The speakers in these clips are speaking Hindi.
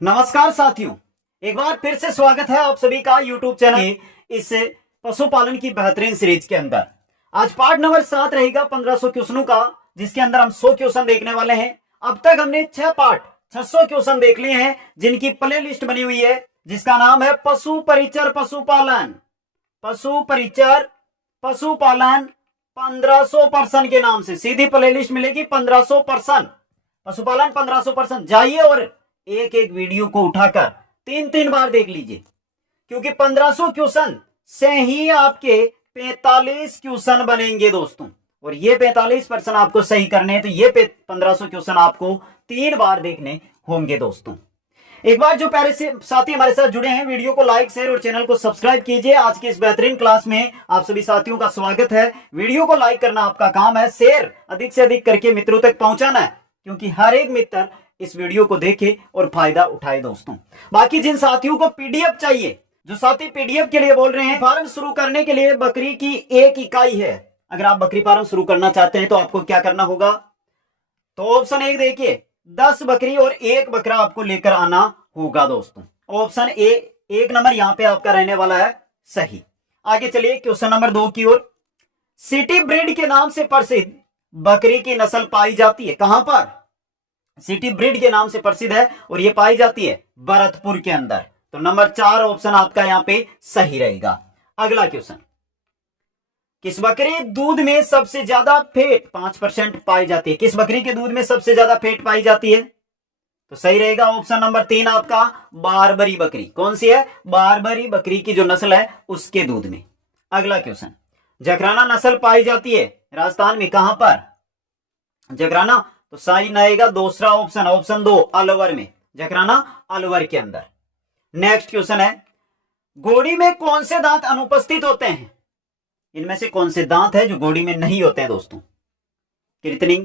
नमस्कार साथियों, एक बार फिर से स्वागत है आप सभी का YouTube चैनल के इस पशुपालन की बेहतरीन सीरीज के अंदर। आज पार्ट नंबर 7 रहेगा 1500 क्वेश्चनों का, जिसके अंदर हम 100 क्वेश्चन देखने वाले हैं। अब तक हमने 6 पार्ट 600 क्वेश्चन देख लिए हैं, जिनकी प्ले लिस्ट बनी हुई है, जिसका नाम है पशु परिचर पशुपालन। पशु परिचर पशुपालन 1500% के नाम से सीधी प्ले लिस्ट मिलेगी। 1500% पशुपालन 1500%। जाइए और एक एक वीडियो को उठाकर 3-3 बार देख लीजिए, क्योंकि 1500 क्वेश्चन से ही आपके 45 क्वेश्चन बनेंगे दोस्तों। और ये 45% आपको सही करने हैं, तो ये 1500 क्वेश्चन आपको 3 बार देखने होंगे दोस्तों। एक बार जो प्यारे से साथी हमारे साथ जुड़े हैं, वीडियो को लाइक शेयर और चैनल को सब्सक्राइब कीजिए। आज की इस बेहतरीन क्लास में आप सभी साथियों का स्वागत है। वीडियो को लाइक करना आपका काम है, शेयर अधिक से अधिक करके मित्रों तक पहुंचाना है, क्योंकि हर एक मित्र इस वीडियो को देखे और फायदा उठाए दोस्तों। बाकी जिन साथियों को पीडीएफ चाहिए, जो साथी पीडीएफ के लिए बोल रहे हैं, फार्म शुरू करने के लिए बकरी की 1 इकाई है। अगर आप बकरी फार्म शुरू करना चाहते हैं तो आपको क्या करना होगा, तो ऑप्शन 1 देखिए, 10 बकरी और 1 बकरा आपको लेकर आना होगा दोस्तों। ऑप्शन ए 1 नंबर यहां पे आपका रहने वाला है सही। आगे चलिए क्वेश्चन नंबर 2 की ओर। सिटी ब्रीड के नाम से प्रसिद्ध बकरी की नस्ल पाई जाती है कहां पर? सिटी ब्रीड के नाम से प्रसिद्ध है और यह पाई जाती है भरतपुर के अंदर। तो नंबर 4 ऑप्शन आपका यहां पे सही रहेगा। अगला क्वेश्चन, किस बकरी दूध में सबसे ज्यादा फैट 5% पाई जाती है? किस बकरी के दूध में सबसे ज्यादा फैट पाई जाती है? तो सही रहेगा ऑप्शन नंबर 3 आपका बारबरी बकरी। कौन सी है? बारबरी बकरी की जो नस्ल है उसके दूध में। अगला क्वेश्चन, जकराना नस्ल पाई जाती है राजस्थान में कहां पर? जकराना, तो सही रहेगा दूसरा ऑप्शन, ऑप्शन 2 अलवर में। जकराना अलवर के अंदर। नेक्स्ट क्वेश्चन है, घोड़ी में कौन से दांत अनुपस्थित होते हैं? इनमें से कौन से दांत है जो घोड़ी में नहीं होते हैं दोस्तों? कृत्रिम,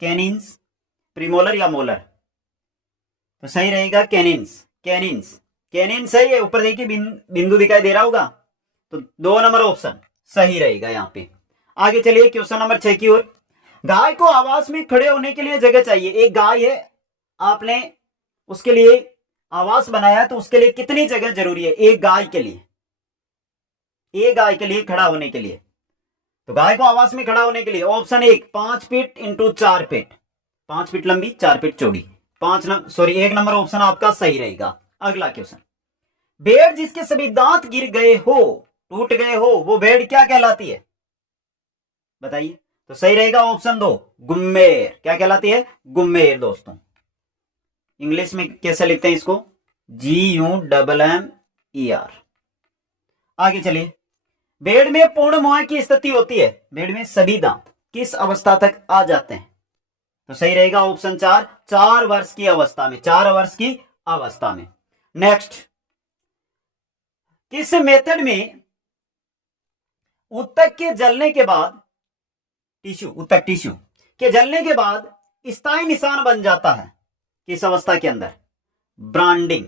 कैनिन्स, प्रीमोलर या मोलर? तो सही रहेगा कैनिन्स। कैनिन्स, कैनिन्स सही है। ऊपर देखिए बिंदु दिखाई दे रहा होगा, तो 2 नंबर ऑप्शन सही रहेगा यहां पे। आगे चलिए क्वेश्चन नंबर 6 की ओर। गाय को आवास में खड़े होने के लिए जगह चाहिए। एक गाय है, आपने उसके लिए आवास बनाया, तो उसके लिए कितनी जगह जरूरी है एक गाय के लिए? एक गाय के लिए खड़ा होने के लिए, तो गाय को आवास में खड़ा होने के लिए option 1 5 feet into 4 feet. 5 feet लंबी 4 फीट चौड़ी। 1 नंबर ऑप्शन आपका सही रहेगा। अगला क्वेश्चन, भेड़ जिसके सभी दांत गिर गए हो, टूट गए हो, वो भेड़ क्या कहलाती है? बताइए। तो सही रहेगा ऑप्शन 2 गुम्मेर। क्या कहलाती है? गुम्मेर दोस्तों। इंग्लिश में कैसे लिखते हैं इसको? GUMMER। आगे चलिए, भेड़ में पूर्ण मुआ की स्थिति होती है। भेड़ में सभी दांत किस अवस्था तक आ जाते हैं? तो सही रहेगा ऑप्शन 4 वर्ष की अवस्था में। 4 वर्ष की अवस्था में। नेक्स्ट, किस मेथड में उत्तक के जलने के बाद उत्तक टिश्यू के जलने के बाद स्थायी निशान बन जाता है? किस अवस्था के अंदर? ब्रांडिंग।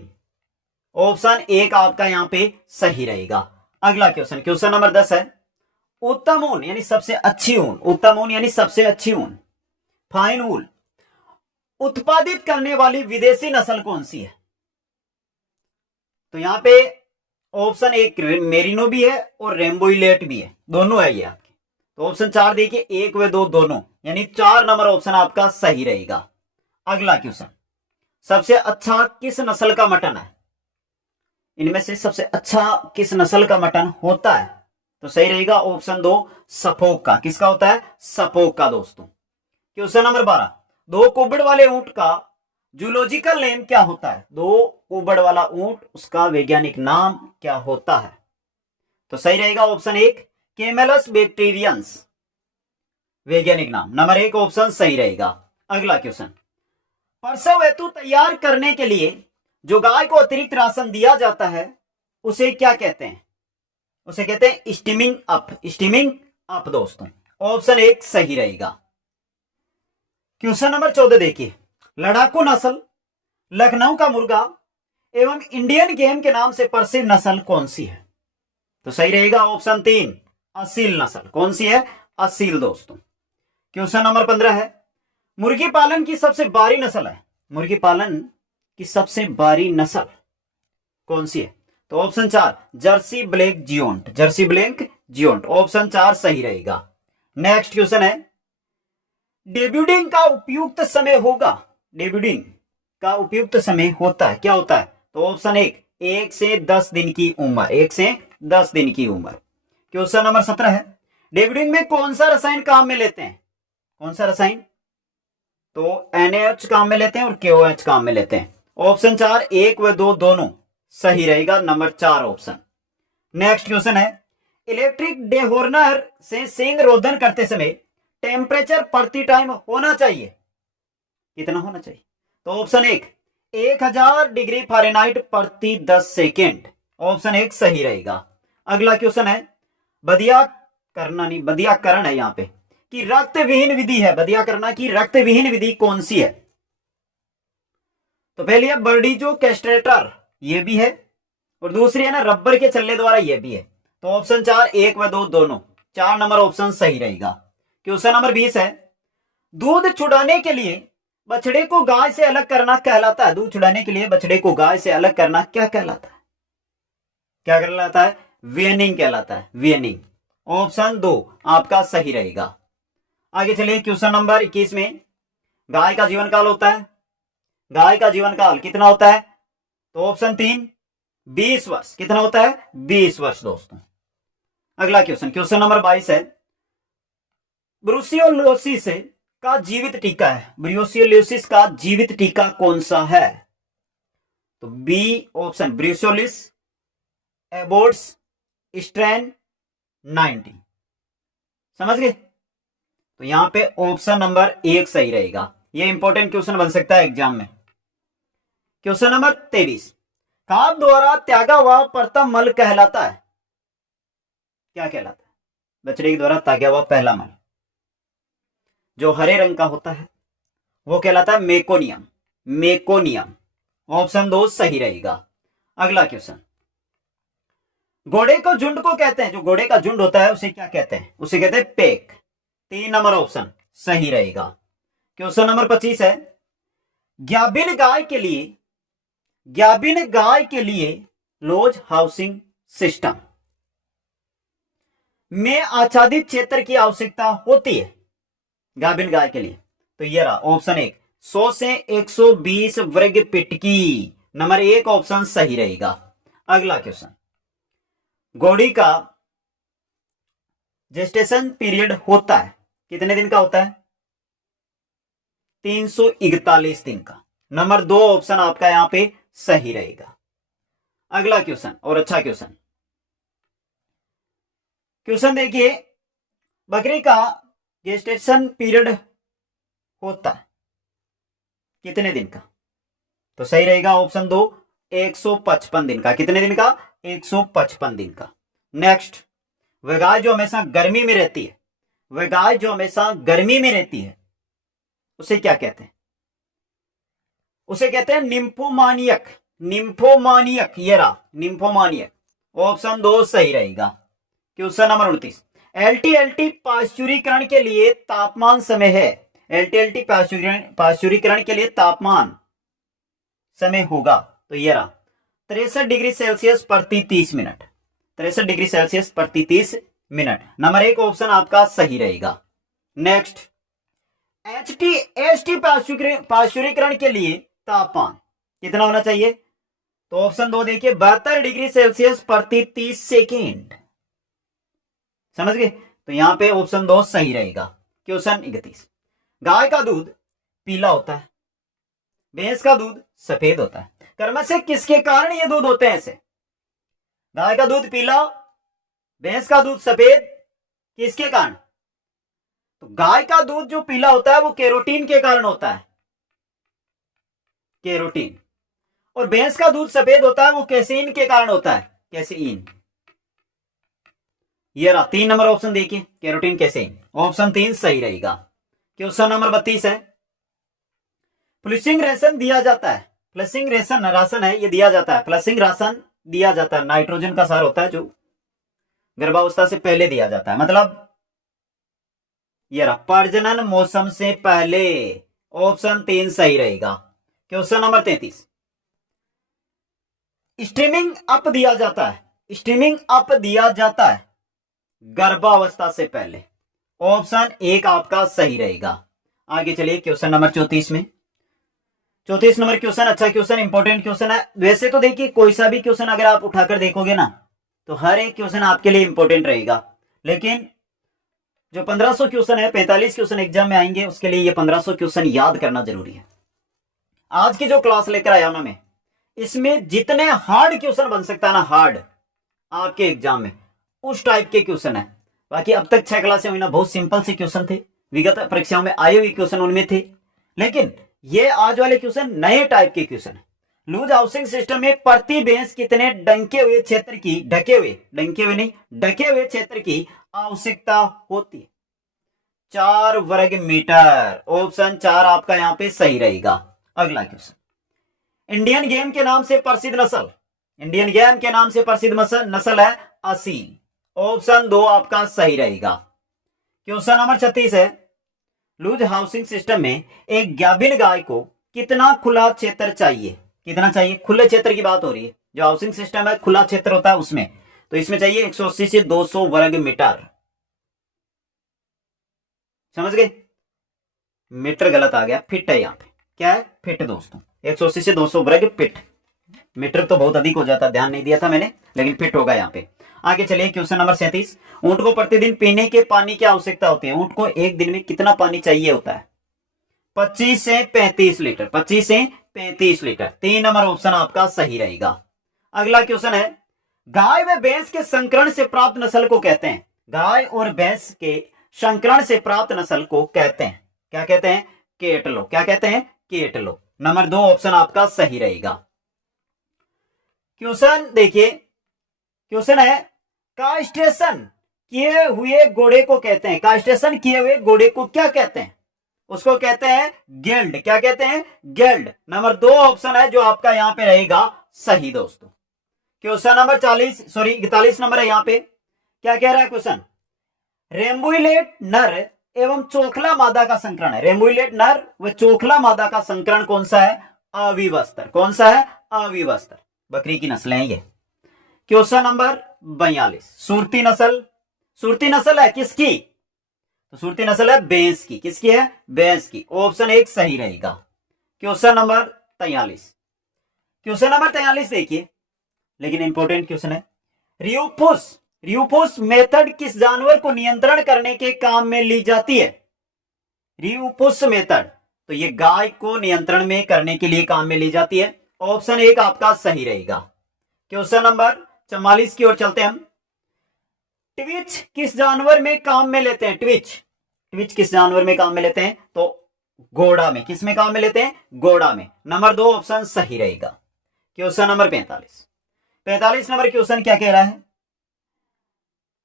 ऑप्शन 1 आपका यहां पे सही रहेगा। अगला क्वेश्चन, क्वेश्चन नंबर 10 है, उत्तम ऊन यानी सबसे अच्छी ऊन, उत्तम ऊन यानी सबसे अच्छी ऊन, फाइन वूल उत्पादित करने वाली विदेशी नस्ल कौन सी है? तो यहां पे ऑप्शन 1 मेरिनो भी है और रेम्बोइलेट भी है, दोनों है ये आपके। तो ऑप्शन 4 देखिए, 1 व 2 दोनों, यानी 4 नंबर ऑप्शन आपका सही रहेगा। अगला क्वेश्चन, सबसे अच्छा किस नस्ल का मटन है? इनमें से सबसे अच्छा किस नस्ल का मटन होता है? तो सही रहेगा ऑप्शन 2 सफोक का। किसका होता है? सफोक का दोस्तों। क्वेश्चन नंबर 12, 2 कुबड़ वाले ऊंट का जूलॉजिकल नेम क्या होता है? 2 कुबड़ वाला ऊंट, उसका वैज्ञानिक नाम क्या होता है? तो सही रहेगा ऑप्शन 1 कैमेलस बैक्टीरियंस, वैज्ञानिक नाम। नंबर 1 ऑप्शन सही रहेगा। अगला क्वेश्चन, प्रसव हेतु तैयार करने के लिए जो गाय को अतिरिक्त राशन दिया जाता है उसे क्या कहते हैं? उसे कहते हैं स्टीमिंग अप। स्टीमिंग अप दोस्तों। ऑप्शन 1 सही रहेगा। क्वेश्चन नंबर 14 देखिए, लड़ाकू नस्ल, लखनऊ का मुर्गा एवं इंडियन गेम के नाम से प्रसिद्ध नस्ल कौन सी है? तो सही रहेगा ऑप्शन 3 असील नस्ल। कौन सी है? असील दोस्तों। क्वेश्चन नंबर 15 है, मुर्गी पालन की सबसे बड़ी नस्ल है। मुर्गी पालन की सबसे बड़ी नस्ल कौन सी है? तो option 4 Jersey black giant, Jersey black giant, option 4 सही रहेगा। नेक्स्ट क्वेश्चन है, डेब्यूटिंग का उपयुक्त समय होगा, डेब्यूटिंग का उपयुक्त समय होता है, क्या होता है? तो ऑप्शन 1 से 10 दिन की उम्र, 1 से 10 दिन की उम्र। क्वेश्चन नंबर 17 है, डेब्यूटिंग में कौन सा रसायन काम में लेते हैं? कौन सा रसायन? तो NaOH काम में लेते हैं और KOH काम में लेते हैं। ऑप्शन 4 1 व 2 दोनों सही रहेगा, नंबर 4 ऑप्शन। नेक्स्ट क्वेश्चन है, इलेक्ट्रिक डेहोर्नर से सिंग रोधन करते समय टेम्परेचर प्रति टाइम होना चाहिए, कितना होना चाहिए? तो ऑप्शन 1000 डिग्री फ़ारेनहाइट प्रति 10 सेकेंड, ऑप्शन 1 सही रहेगा। अगला क्वेश्चन है, बदियाकरण है यहाँ पे कि रक्त विहीन विधि है, बदियाकरण की रक्त विहीन विधि कौन सी है? तो पहली है बर्डीजो कैस्ट्रेटर, ये भी है, और दूसरी है ना रबर के छल्ले द्वारा, ये भी है। तो ऑप्शन 4 1 व 2 दोनों, 4 नंबर ऑप्शन सही रहेगा। क्वेश्चन नंबर 20 है, दूध छुड़ाने के लिए बछड़े को गाय से अलग करना कहलाता है, दूध छुड़ाने के लिए बछड़े को गाय से अलग करना क्या कहलाता है? क्या कहलाता है? वीनिंग कहलाता है, वीनिंग, ऑप्शन 2 आपका सही रहेगा। आगे चलिए क्वेश्चन नंबर 21 में, गाय का जीवन काल होता है, गाय का जीवन काल कितना होता है? तो ऑप्शन 3 20 वर्ष, कितना होता है? 20 वर्ष दोस्तों। अगला क्वेश्चन, क्वेश्चन नंबर 22 है, ब्रुसियोलोसिस का जीवित टीका है, ब्रुसियोलोसिस का जीवित टीका कौन सा है? तो बी ऑप्शन ब्रुसियोलिस एबोर्ट्स स्ट्रेन 90, समझ गए? तो यहां पे ऑप्शन नंबर 1 सही रहेगा, ये इंपॉर्टेंट क्वेश्चन बन सकता है एग्जाम में। क्वेश्चन नंबर 23, खाद द्वारा त्यागा हुआ प्रथम मल कहलाता है, क्या कहलाता है? बछड़े के द्वारा त्यागा हुआ पहला मल जो हरे रंग का होता है वो कहलाता है मेकोनियम, मेकोनियम, ऑप्शन 2 सही रहेगा। अगला क्वेश्चन, घोड़े को झुंड को कहते हैं, जो घोड़े का झुंड होता है उसे क्या कहते हैं? उसे कहते हैं पैक, 3 नंबर ऑप्शन सही रहेगा। क्वेश्चन नंबर 25 है, ग्याबिन गाय के लिए लोज हाउसिंग सिस्टम में आच्छादित क्षेत्र की आवश्यकता होती है, गाभिन गाय के लिए। तो ये रहा ऑप्शन 1 100 से 120 वर्ग फीट की, नंबर 1 ऑप्शन सही रहेगा। अगला क्वेश्चन, घोड़ी का जेस्टेशन पीरियड होता है, कितने दिन का होता है? 341 दिन का, नंबर 2 ऑप्शन आपका यहां पे सही रहेगा। अगला क्वेश्चन और अच्छा क्वेश्चन, क्वेश्चन देखिए, बकरी का गेस्टेशन पीरियड होता है कितने दिन का? तो सही रहेगा ऑप्शन 2 155 दिन का, कितने दिन का? 155 दिन का। नेक्स्ट, वह गाय जो हमेशा गर्मी में रहती है, वह गाय जो हमेशा गर्मी में रहती है उसे क्या कहते हैं? उसे कहते हैं निम्फोमानियक, निम्फोमानियक, ये रहा निम्फोमानियक, ऑप्शन 2 सही रहेगा। क्वेश्चन नंबर 29, एलटी पाश्चुरीकरण के लिए तापमान समय है, एलटी पाश्चुरीकरण के लिए तापमान समय होगा, तो ये रहा 63 डिग्री सेल्सियस प्रति 30 मिनट, 63 डिग्री सेल्सियस प्रति 30 मिनट, नंबर 1 ऑप्शन आपका सही रहेगा। नेक्स्ट, एचटी पाश्चुरीकरण के लिए तापमान कितना होना चाहिए? तो ऑप्शन 2 देखिए 72 डिग्री सेल्सियस प्रति 30 सेकेंड, समझ गए? तो यहां पे ऑप्शन 2 सही रहेगा। क्वेश्चन 31, गाय का दूध पीला होता है, भैंस का दूध सफेद होता है, कर्म से किसके कारण ये दूध होते हैं? ऐसे गाय का दूध पीला, भैंस का दूध सफेद, किसके कारण? तो गाय का दूध जो पीला होता है वो कैरोटीन के कारण होता है, कैरोटीन, और भैंस का दूध सफेद होता है वो कैसेइन के कारण होता है, कैसेइन। ये रहा 3 नंबर ऑप्शन देखिए, कैरोटीन कैसेइन, ऑप्शन 3 सही रहेगा। क्वेश्चन नंबर 32 है, फ्लशिंग राशन दिया जाता है, फ्लशिंग राशन है ये दिया जाता है, फ्लशिंग राशन दिया जाता है, नाइट्रोजन का सार होता है जो गर्भावस्था से पहले दिया जाता है, मतलब ये रहा प्रजनन मौसम से पहले, ऑप्शन 3 सही रहेगा। क्वेश्चन नंबर 33, स्ट्रीमिंग अप दिया जाता है, स्ट्रीमिंग अप दिया जाता है गर्भावस्था से पहले। ऑप्शन एक आपका सही रहेगा। आगे चलिए क्वेश्चन नंबर 34 में। 34 नंबर क्वेश्चन अच्छा क्वेश्चन, इंपॉर्टेंट क्वेश्चन है। वैसे तो देखिए कोई सा भी क्वेश्चन अगर आप उठाकर देखोगे ना तो हर एक क्वेश्चन आपके लिए इंपॉर्टेंट रहेगा, लेकिन जो 1500 क्वेश्चन है, 45 क्वेश्चन एग्जाम में आएंगे, उसके लिए ये 1500 क्वेश्चन याद करना जरूरी है। आज की जो क्लास लेकर आया ना मैं, इसमें जितने हार्ड क्वेश्चन बन सकता है ना, हार्ड आपके एग्जाम में, उस टाइप के क्वेश्चन है। बाकी अब तक 6 क्लासें हुई ना, बहुत सिंपल से क्वेश्चन थे, विगत परीक्षाओं में आए हुए क्वेश्चन उनमें थे, लेकिन ये आज वाले क्वेश्चन नए टाइप के क्वेश्चन है। लूज हाउसिंग सिस्टम में प्रति बेंच कितने ढके हुए क्षेत्र की, ढके हुए नहीं, ढके हुए क्षेत्र की आवश्यकता होती है? 4 वर्ग मीटर। ऑप्शन 4 आपका यहां पे सही रहेगा। अगला क्वेश्चन, इंडियन गेम के नाम से प्रसिद्ध नस्ल, इंडियन गेम के नाम से प्रसिद्ध नस्ल है असील। ऑप्शन 2 आपका सही रहेगा। क्वेश्चन नंबर 36 है, लूज हाउसिंग सिस्टम में एक गाभिन गाय को कितना खुला क्षेत्र चाहिए? कितना चाहिए? खुले क्षेत्र की बात हो रही है, जो हाउसिंग सिस्टम है खुला क्षेत्र होता है उसमें, तो इसमें चाहिए 180 से 200 वर्ग मीटर। समझ गए? मीटर गलत आ गया, फिट है यहाँ पे। क्या है? फिट दोस्तों, 180 से 200 वर्ग फिट। मीटर तो बहुत अधिक हो जाता, ध्यान नहीं दिया था मैंने, लेकिन फिट होगा यहाँ पे। आगे चलिए क्वेश्चन नंबर 37, ऊंट को प्रतिदिन पीने के पानी की आवश्यकता होती है? ऊंट को एक दिन में कितना पानी चाहिए होता है? 25 से 35 लीटर। 25 से 35 लीटर। 3 नंबर ऑप्शन आपका सही रहेगा। अगला क्वेश्चन है, गाय व भैंस के संकरण से प्राप्त नस्ल को कहते हैं? गाय और भैंस के संकरण से प्राप्त नस्ल को कहते हैं, क्या कहते हैं? केटलो। क्या कहते हैं? केटलो। नंबर 2 ऑप्शन आपका सही रहेगा। क्वेश्चन देखिए, क्वेश्चन है, कास्ट्रेशन किए हुए घोड़े को कहते हैं? कास्ट्रेशन किए हुए घोड़े को क्या कहते हैं? उसको कहते हैं गेल्ड। क्या कहते हैं? गेल्ड। नंबर 2 ऑप्शन है जो आपका यहां पे रहेगा सही दोस्तों। क्वेश्चन नंबर 41 नंबर है यहां पे। क्या कह रहा है क्वेश्चन? रेम्बुलेट नर एवं चोखला मादा का संकरण है। रेम्बुलेट नर व चोखला मादा का संकरण कौन सा है? अविवस्त्र। कौन सा है? अविवस्त्र। बकरी की नस्लें हैं ये। क्वेश्चन नंबर 42, सुरती नस्ल। सुरती नस्ल है किसकी? तो सुरती नस्ल है भैंस की। किसकी है? भैंस की। ऑप्शन 1 सही रहेगा। क्वेश्चन नंबर 43, क्वेश्चन नंबर 43 देखिए, लेकिन इंपॉर्टेंट क्वेश्चन है। रियूफोस मेथड किस जानवर को नियंत्रण करने के काम में ली जाती है? रियूफोस मेथड, तो ये गाय को नियंत्रण में करने के लिए काम में ली जाती है। ऑप्शन 1 आपका सही रहेगा। क्वेश्चन नंबर 44 की ओर चलते हैं हम। ट्विच किस जानवर में काम में लेते हैं? ट्विच किस जानवर में काम में लेते हैं? तो घोड़ा में। किस में काम में लेते हैं? घोड़ा में। नंबर 2 ऑप्शन सही रहेगा। क्वेश्चन नंबर 45 नंबर क्वेश्चन क्या कह रहा है?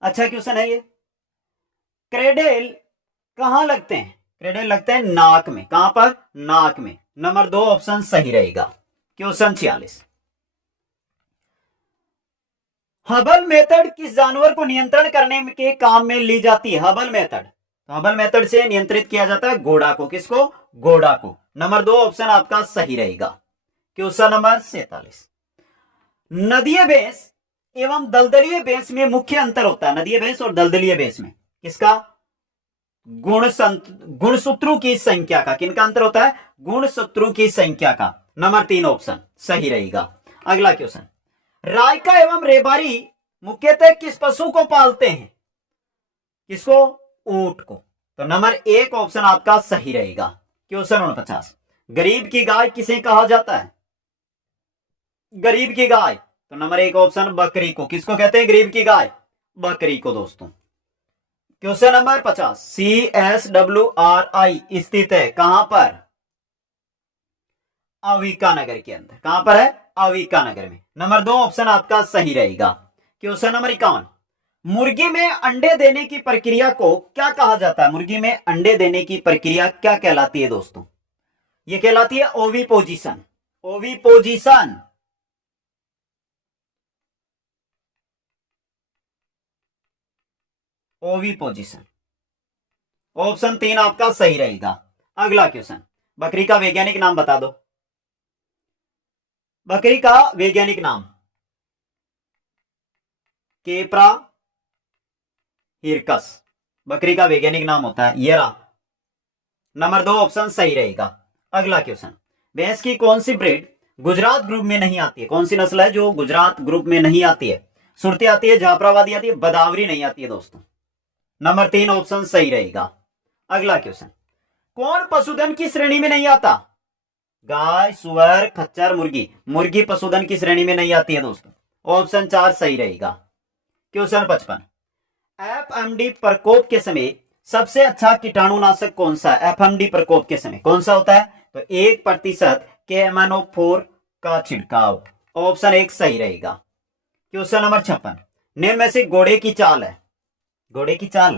अच्छा क्वेश्चन है ये। क्रेडेल कहां लगते हैं? क्रेडेल लगते हैं नाक में। कहां पर? नाक में। नंबर 2 ऑप्शन सही रहेगा। क्वेश्चन 46, हबल मेथड किस जानवर को नियंत्रण करने के काम में ली जाती है? हबल मेथड, तो हबल मेथड से नियंत्रित किया जाता है घोड़ा को। किसको? घोड़ा को। नंबर 2 ऑप्शन आपका सही रहेगा। क्वेश्चन नंबर 47, नदीय भैंस एवं दलदलीय भैंस में मुख्य अंतर होता है? नदीय भैंस और दलदलीय भैंस में किसका? गुणसूत्रों की संख्या का। किनका अंतर होता है? गुणसूत्रों की संख्या का। नंबर 3 ऑप्शन सही रहेगा। अगला क्वेश्चन, रायका एवं रेबारी मुख्यतः किस पशु को पालते हैं? किसको? ऊंट को। तो नंबर 1 ऑप्शन आपका सही रहेगा। क्वेश्चन 49, गरीब की गाय किसे कहा जाता है? गरीब की गाय, तो नंबर 1 ऑप्शन बकरी को। किसको कहते हैं? गरीब की गाय, बकरी को दोस्तों। क्वेश्चन नंबर 50, CSWRI स्थित है कहां पर? अविका नगर के अंदर। कहां पर है? अविका नगर में। नंबर 2 ऑप्शन आपका सही रहेगा। क्वेश्चन नंबर 51, मुर्गी में अंडे देने की प्रक्रिया को क्या कहा जाता है? मुर्गी में अंडे देने की प्रक्रिया क्या कहलाती है दोस्तों? यह कहलाती है ओविपोजिशन। ओविपोजिशन। ओविपोजिशन। ऑप्शन 3 आपका सही रहेगा। अगला क्वेश्चन, बकरी का वैज्ञानिक नाम बता दो। बकरी का वैज्ञानिक नाम। केप्रा हिरकस बकरी का वैज्ञानिक नाम होता है, ये रहा। नंबर 2 ऑप्शन सही रहेगा। अगला क्वेश्चन, भैंस की कौन सी ब्रीड गुजरात ग्रुप में नहीं आती है? कौन सी नस्ल है जो गुजरात ग्रुप में नहीं आती है? सुरती आती है, जाफराबादी आती है, बदावरी नहीं आती है दोस्तों। नंबर 3 ऑप्शन सही रहेगा। अगला क्वेश्चन, कौन पशुधन की श्रेणी में नहीं आता? गाय, सुअर, खच्चर, मुर्गी। मुर्गी पशुधन की श्रेणी में नहीं आती है दोस्तों। ऑप्शन 4 सही रहेगा। क्वेश्चन 55, एफएमडी प्रकोप के समय सबसे अच्छा कीटाणुनाशक कौन सा है? एफएमडी प्रकोप के समय कौन सा होता है? तो 1% KMnO4 का छिड़काव। ऑप्शन 1 सही रहेगा। क्वेश्चन नंबर 56, निम्न में से घोड़े की चाल है, घोड़े की चाल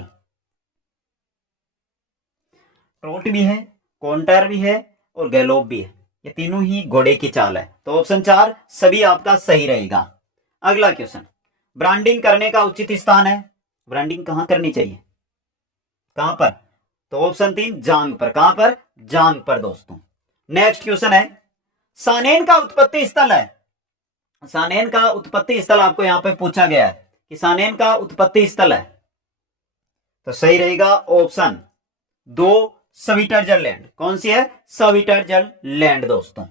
ट्रोट भी है, कॉन्टर भी है और गैलोप भी है, ये तीनों ही घोड़े की चाल है। तो ऑप्शन 4 सभी आपका सही रहेगा। अगला क्वेश्चन, ब्रांडिंग करने का उचित स्थान है? ब्रांडिंग कहां करनी चाहिए, कहां पर? तो ऑप्शन 3 जांग पर। कहां पर? जांग पर दोस्तों। नेक्स्ट क्वेश्चन है, सानेन का उत्पत्ति स्थल है। सानेन का उत्पत्ति स्थल आपको यहां पे पूछा गया है कि सानेन का उत्पत्ति स्थल है, तो सही रहेगा ऑप्शन 2 स्विट्जरलैंड। कौन सी है? स्विट्जरलैंड दोस्तों।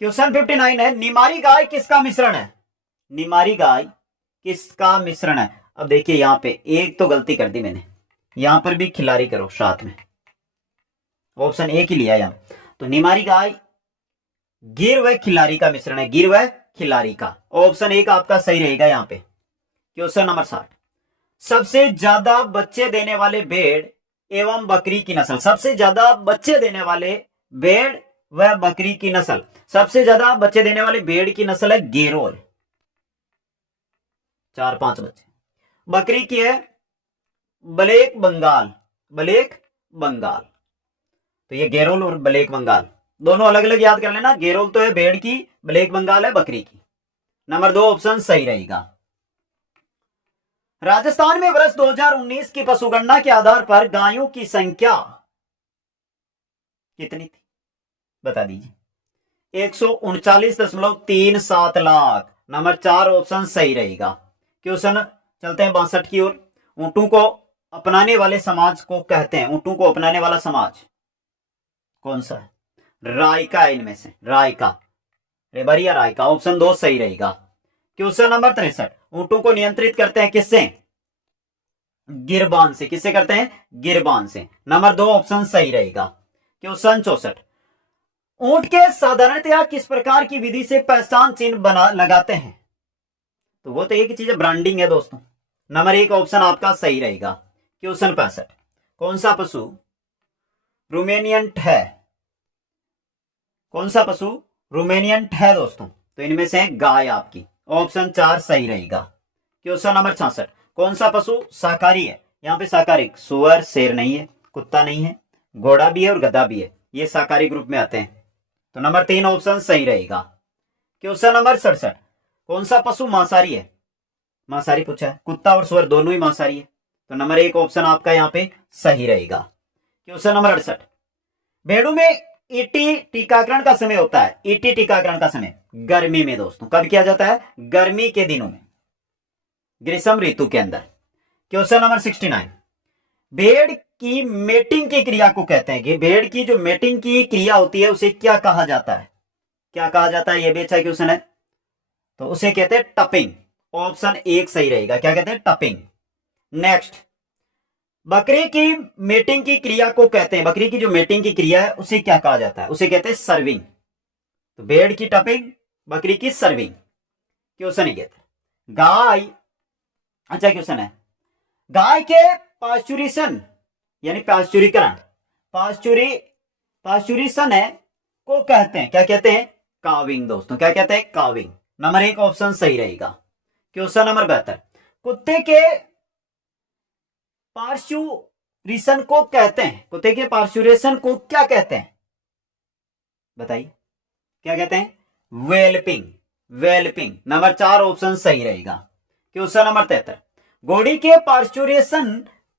क्वेश्चन 59 है, निमारी गाय किसका मिश्रण है? निमारी गाय किसका मिश्रण है? अब देखिए यहां पे एक तो गलती कर दी मैंने, यहां पर भी खिलारी करो साथ में, ऑप्शन 1 ही लिया यहां। तो निमारी गाय गिर व खिलारी का मिश्रण है, गिर व खिलारी का। ऑप्शन 1 आपका सही रहेगा यहां पे। क्वेश्चन नंबर 60, सबसे ज्यादा बच्चे देने वाले भेड़ एवं बकरी की नस्ल। सबसे ज्यादा बच्चे देने वाले भेड़ व बकरी की नस्ल। सबसे ज्यादा बच्चे देने वाले भेड़ की नस्ल है गेरोल, 4-5 बच्चे। बकरी की है ब्लैक बंगाल, ब्लैक बंगाल। तो ये गेरोल और ब्लैक बंगाल दोनों अलग अलग याद कर लेना। गेरोल तो है भेड़ की, ब्लैक बंगाल है बकरी की। नंबर 2 ऑप्शन सही रहेगा। राजस्थान में वर्ष 2019 की पशुगणना के आधार पर गायों की संख्या कितनी थी? बता दीजिए। 139.37 लाख। नंबर 4 ऑप्शन सही रहेगा। क्वेश्चन चलते हैं 62 की ओर। ऊंटों को अपनाने वाले समाज को कहते हैं, ऊंटों को अपनाने वाला समाज कौन सा है? रायका है इनमें से, रायका, रेबारी या रायका। ऑप्शन 2 सही रहेगा। क्वेश्चन नंबर 63, ऊंटों को नियंत्रित करते हैं किससे? गिरबान से। किससे करते हैं? गिरबान से। नंबर 2 ऑप्शन सही रहेगा। क्वेश्चन 64, ऊंट के साधारणतया किस प्रकार की विधि से पहचान चिन्ह बना लगाते हैं? तो वो तो एक ही चीज है, ब्रांडिंग है दोस्तों। नंबर 1 ऑप्शन आपका सही रहेगा। क्वेश्चन 65, कौन सा पशु रुमेनियंट है? कौन सा पशु रुमेनियंट है दोस्तों? तो इनमें से गाय आपकी। ऑप्शन 4 सही रहेगा। क्वेश्चन नंबर 66, कौन सा पशु शाकाहारी है? यहाँ पे शाकाहारी सुअर, शेर नहीं है, कुत्ता नहीं है, घोड़ा भी है और गधा भी है, ये शाकाहारी ग्रुप में आते हैं। तो नंबर 3 ऑप्शन सही रहेगा। क्वेश्चन नंबर 67, कौन सा पशु मांसाहारी है? मांसाहारी पूछा है, कुत्ता और सुअर दोनों ही मांसाहारी है। तो नंबर 1 ऑप्शन आपका यहाँ पे सही रहेगा। क्वेश्चन नंबर 68, भेड़ों में ईटी टीकाकरण का समय होता है। ईटी टीकाकरण का समय गर्मी में दोस्तों। कब किया जाता है? गर्मी के दिनों में, ग्रीष्म ऋतु के अंदर। क्वेश्चन नंबर 69, भेड़ की मेटिंग की क्रिया को कहते हैं कि भेड़ की जो मेटिंग की क्रिया होती है उसे क्या कहा जाता है? क्या कहा जाता है? यह भी अच्छा क्वेश्चन है। तो उसे कहते हैं टपिंग। ऑप्शन 1 सही रहेगा। क्या कहते हैं? टपिंग। नेक्स्ट, बकरी की मेटिंग की क्रिया को कहते हैं, बकरी की जो मेटिंग की क्रिया है उसे क्या कहा जाता है? उसे कहते हैं सर्विंग। तो भेड़ की टपिंग, बकरी की सर्विंग। क्वेश्चन ही कहते हैं गाय, अच्छा क्वेश्चन है, गाय के पास्चुरेशन यानी पास्चुरीकरण, पास्चुरेशन है को कहते हैं, क्या कहते हैं? काविंग दोस्तों। क्या कहते हैं? काविंग। नंबर 1 ऑप्शन सही रहेगा। क्वेश्चन नंबर 72, कुत्ते के पार्चुरेशन को कहते हैं, कुत्ते के पार्चुरेशन को क्या कहते हैं? बताइए, क्या कहते हैं? वेल्पिंग। वेल्पिंग। नंबर 4 ऑप्शन सही रहेगा। क्वेश्चन नंबर 73, घोड़ी के पार्चुरेशन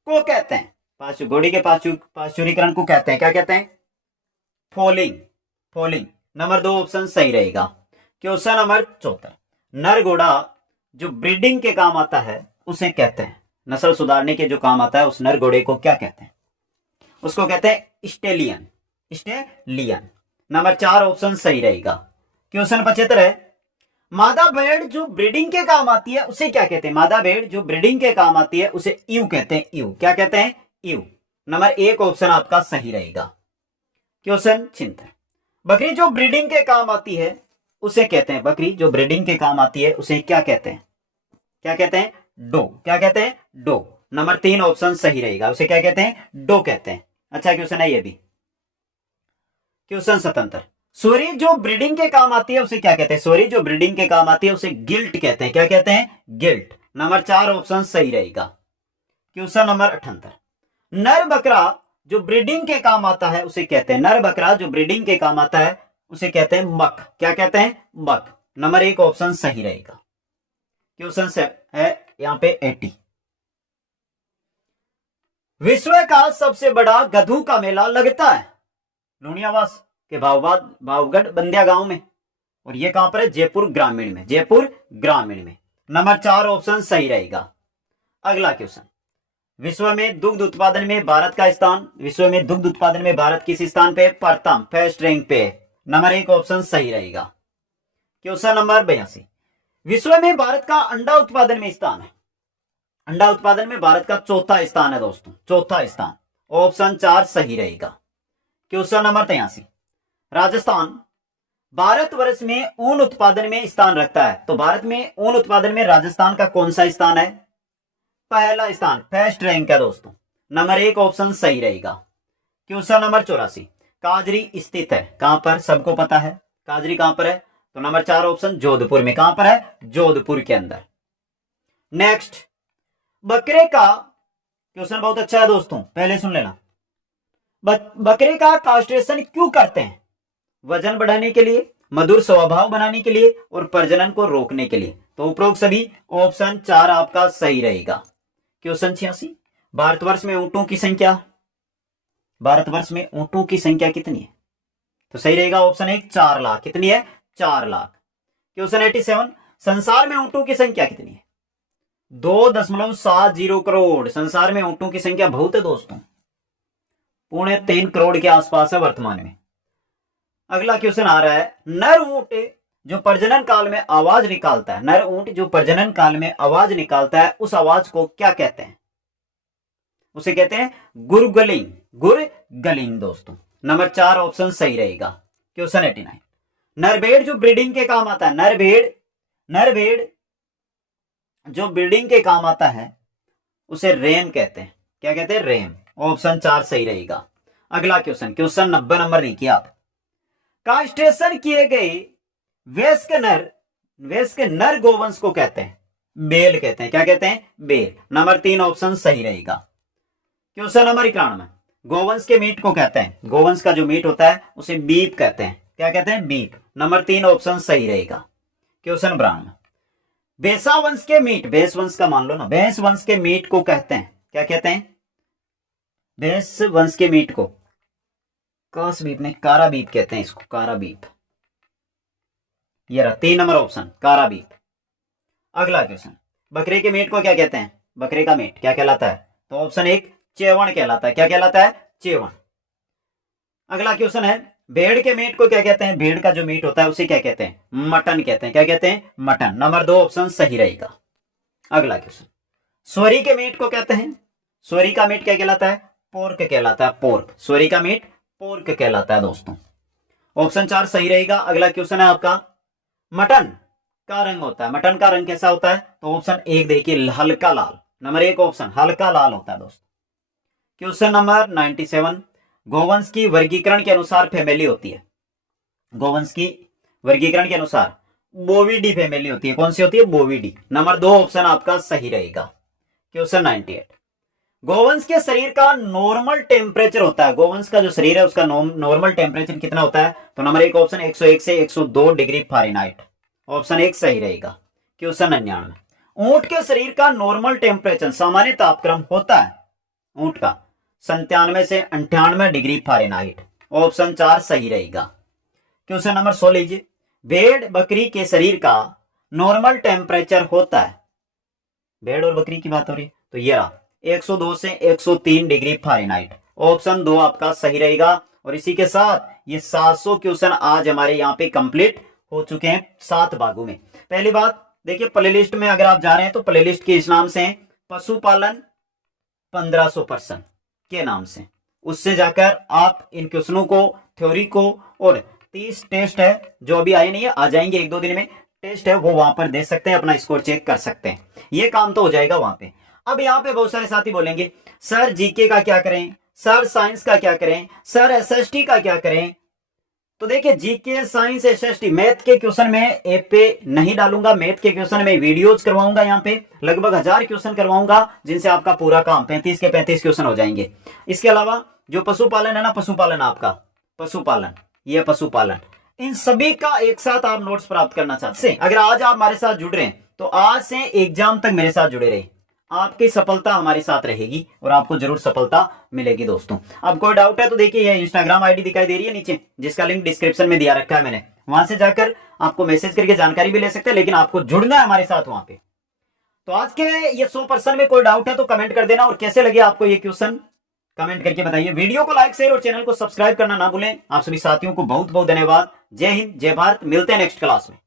को कहते हैं, घोड़ी के पार्चुरीकरण को कहते हैं, क्या कहते हैं? फोलिंग। फोलिंग। नंबर 2 ऑप्शन सही रहेगा। क्वेश्चन नंबर 74, नर घोड़ा जो ब्रीडिंग के काम आता है उसे कहते हैं, नस्ल सुधारने के जो काम आता है उस नर घोड़े को क्या कहते हैं? उसको कहते हैं स्टेलियन। स्टेलियन। नंबर 4 ऑप्शन सही रहेगा। क्वेश्चन 75 है, मादा भेड़ जो ब्रीडिंग के काम आती है उसे क्या कहते हैं? मादा भेड़ जो ब्रीडिंग के काम आती है उसे ईव कहते हैं। ईव क्या कहते हैं? ईव। नंबर 1 ऑप्शन आपका सही रहेगा। क्वेश्चन 76, बकरी जो ब्रीडिंग के काम आती है उसे कहते हैं, बकरी जो ब्रीडिंग के काम आती है उसे क्या कहते हैं? क्या कहते हैं? डो। क्या कहते हैं? डो। नंबर 3 ऑप्शन सही रहेगा। उसे क्या कहते हैं? डो कहते हैं। अच्छा क्वेश्चन है ये भी। क्वेश्चन 77, सोरी जो ब्रीडिंग के काम आती है उसे क्या कहते हैं? सोरी जो ब्रीडिंग के काम आती है उसे गिल्ट कहते हैं। क्या कहते हैं? गिल्ट। नंबर 4 ऑप्शन सही रहेगा। क्वेश्चन नंबर 78, नर बकरा जो ब्रीडिंग के काम आता है उसे कहते हैं, नर बकरा जो ब्रीडिंग के काम आता है उसे कहते हैं बक। क्या कहते हैं? बक। नंबर 1 ऑप्शन सही रहेगा। क्वेश्चन से है यहां पे 80, विश्व का सबसे बड़ा गधू का मेला लगता है लुणियावास के भावगढ़ बंदिया गांव में, और ये कहां पर है? जयपुर ग्रामीण में। जयपुर ग्रामीण में। नंबर 4 ऑप्शन सही रहेगा। अगला क्वेश्चन, विश्व में दुग्ध उत्पादन में भारत का स्थान, विश्व में दुग्ध उत्पादन में भारत किस स्थान पे? प्रथम, फर्स्ट रैंक पे। नंबर 1 ऑप्शन सही रहेगा। क्वेश्चन नंबर 82, विश्व में भारत का अंडा उत्पादन में स्थान है, अंडा उत्पादन में भारत का चौथा स्थान है दोस्तों, चौथा स्थान। ऑप्शन 4 सही रहेगा। क्वेश्चन नंबर 83, राजस्थान भारतवर्ष में ऊन उत्पादन में स्थान रखता है, तो भारत में ऊन उत्पादन में राजस्थान का कौन सा स्थान है? पहला स्थान, फर्स्ट रैंक है दोस्तों। नंबर 1 ऑप्शन सही रहेगा। क्वेश्चन नंबर 84, काजरी स्थित है कहां पर? सबको पता है काजरी कहां पर है, तो नंबर 4 ऑप्शन जोधपुर में। कहां पर है? जोधपुर के अंदर। नेक्स्ट, बकरे का क्वेश्चन बहुत अच्छा है दोस्तों, पहले सुन लेना। बकरे का कास्ट्रेशन क्यों करते हैं? वजन बढ़ाने के लिए, मधुर स्वभाव बनाने के लिए, और प्रजनन को रोकने के लिए। तो उपरोक्त सभी ऑप्शन 4 आपका सही रहेगा। क्वेश्चन 86, भारतवर्ष में ऊंटों की संख्या, भारतवर्ष में ऊंटों की संख्या कितनी है? तो सही रहेगा ऑप्शन 1 4 लाख। कितनी है? 4 लाख। क्वेश्चन 87, संसार में ऊंटों की संख्या कितनी है? 2.70 करोड़। संसार में ऊंटों की संख्या बहुत है दोस्तों, 3.25 करोड़ के आसपास है वर्तमान में। अगला क्वेश्चन आ रहा है, नर ऊंट जो प्रजनन काल में आवाज निकालता है, नर ऊंट जो प्रजनन काल में आवाज निकालता है उस आवाज को क्या कहते हैं? उसे कहते हैं गुरगलिंग। गुरगलिंग दोस्तों। नंबर 4 ऑप्शन सही रहेगा। क्वेश्चन 89, नरभेड़ जो ब्रीडिंग के काम आता है, नरभेड़ जो ब्रीडिंग के काम आता है उसे रेम कहते हैं। क्या कहते हैं? रेम। ऑप्शन 4 सही रहेगा। अगला क्वेश्चन, क्वेश्चन 90 नंबर देखिए आप, कास्ट्रेशन किए गए वयस्क नर गोवंश को कहते हैं बेल कहते हैं। क्या कहते हैं? बेल। नंबर 3 ऑप्शन सही रहेगा। क्वेश्चन नंबर 91, गोवंश के मीट को कहते हैं, गोवंश का जो मीट होता है उसे बीफ कहते हैं। क्या कहते हैं? बीफ। नंबर 3 ऑप्शन सही रहेगा। क्वेश्चन 92, भैंसा वंश के मीट, भैंस वंश का मान लो ना, भैंस वंश के मीट को कहते हैं, क्या कहते हैं? भैंस वंश के मीट को कास बीफ नहीं, कारा बीफ कहते हैं इसको, कारा बीफ। ये रहा 3 नंबर ऑप्शन, कारा बीफ। अगला क्वेश्चन, बकरे के मीट को क्या कहते हैं? बकरे का मीट क्या कहलाता है? तो ऑप्शन 1 चेवण कहलाता है। क्या कहलाता है? चेवण। अगला क्वेश्चन है, भेड़ के मीट को क्या कहते हैं? भेड़ का जो मीट होता है उसे क्या कहते हैं? मटन कहते हैं। क्या कहते हैं? मटन। नंबर 2 ऑप्शन सही रहेगा। अगला क्वेश्चन, स्वरी के मीट को कहते हैं, स्वरी का मीट क्या कहलाता है? पोर्क कहलाता है। पोर्क। स्वरी का मीट पोर्क कहलाता है दोस्तों। ऑप्शन 4 सही रहेगा। अगला क्वेश्चन है आपका, मटन का रंग होता है, मटन का रंग कैसा होता है? तो ऑप्शन 1 देखिए, हल्का लाल। नंबर 1 ऑप्शन हल्का लाल होता है दोस्तों। क्वेश्चन नंबर 97, गोवंश की वर्गीकरण के अनुसार फैमिली होती है, गोवंश की वर्गीकरण के अनुसार बोविडी फैमिली होती है। कौन सी होती है? बोविडी। नंबर 2 ऑप्शन आपका सही रहेगा। क्वेश्चन 98, गोवंश के शरीर का नॉर्मल टेम्परेचर होता है, गोवंश का जो शरीर है उसका नॉर्मल टेम्परेचर कितना होता है? तो नंबर 1 ऑप्शन 101 से 102 डिग्री फ़ारेनहाइट। ऑप्शन 1 सही रहेगा। क्वेश्चन 99, ऊंट के शरीर का नॉर्मल टेम्परेचर, सामान्य तापक्रम होता है ऊंट का 97 से 98 डिग्री फ़ारेनहाइट। ऑप्शन 4 सही रहेगा। क्वेश्चन नंबर 16 लीजिए, भेड़ बकरी के शरीर का नॉर्मल टेम्परेचर होता है। भेड़ और बकरी की बात हो रही है, तो ये रहा 102 से 103 डिग्री फ़ारेनहाइट। ऑप्शन 2 आपका सही रहेगा। और इसी के साथ ये 700 क्वेश्चन आज हमारे यहाँ पे कंप्लीट हो चुके हैं 7 भागों में। पहली बात देखिए, प्लेलिस्ट में अगर आप जा रहे हैं तो प्लेलिस्ट के इस नाम से है पशुपालन 1500% के नाम से। उससे जाकर आप इन क्वेश्चनों को, थ्योरी को, और 30 टेस्ट है जो अभी आए नहीं है, आ जाएंगे 1-2 दिन में, टेस्ट है वो वहां पर दे सकते हैं, अपना स्कोर चेक कर सकते हैं। ये काम तो हो जाएगा वहां पे। अब यहाँ पे बहुत सारे साथी बोलेंगे सर जीके का क्या करें, सर साइंस का क्या करें, सर एसएसटी का क्या करें। तो देखिए, जीके, साइंस, एसएसटी, मैथ के क्वेश्चन में ऐप पे नहीं डालूंगा। मैथ के क्वेश्चन में वीडियोज करवाऊंगा, यहाँ पे लगभग 1000 क्वेश्चन करवाऊंगा, जिनसे आपका पूरा काम 35 के 35 क्वेश्चन हो जाएंगे। इसके अलावा जो पशुपालन है ना, पशुपालन आपका, पशुपालन, ये पशुपालन, इन सभी का एक साथ आप नोट्स प्राप्त करना चाहते हैं। अगर आज आप हमारे साथ जुड़ रहे हैं तो आज से एग्जाम तक मेरे साथ जुड़े रहे, आपकी सफलता हमारे साथ रहेगी और आपको जरूर सफलता मिलेगी दोस्तों। अब कोई डाउट है तो देखिए, ये इंस्टाग्राम आईडी दिखाई दे रही है नीचे, जिसका लिंक डिस्क्रिप्शन में दिया रखा है मैंने, वहां से जाकर आपको मैसेज करके जानकारी भी ले सकते हैं, लेकिन आपको जुड़ना है हमारे साथ वहां पे। तो आज के ये 100% में कोई डाउट है तो कमेंट कर देना, और कैसे लगे आपको ये क्वेश्चन कमेंट करके बताइए। वीडियो को लाइक, शेयर और चैनल को सब्सक्राइब करना ना भूलें। आप सभी साथियों को बहुत बहुत धन्यवाद। जय हिंद, जय भारत। मिलते हैं नेक्स्ट क्लास में।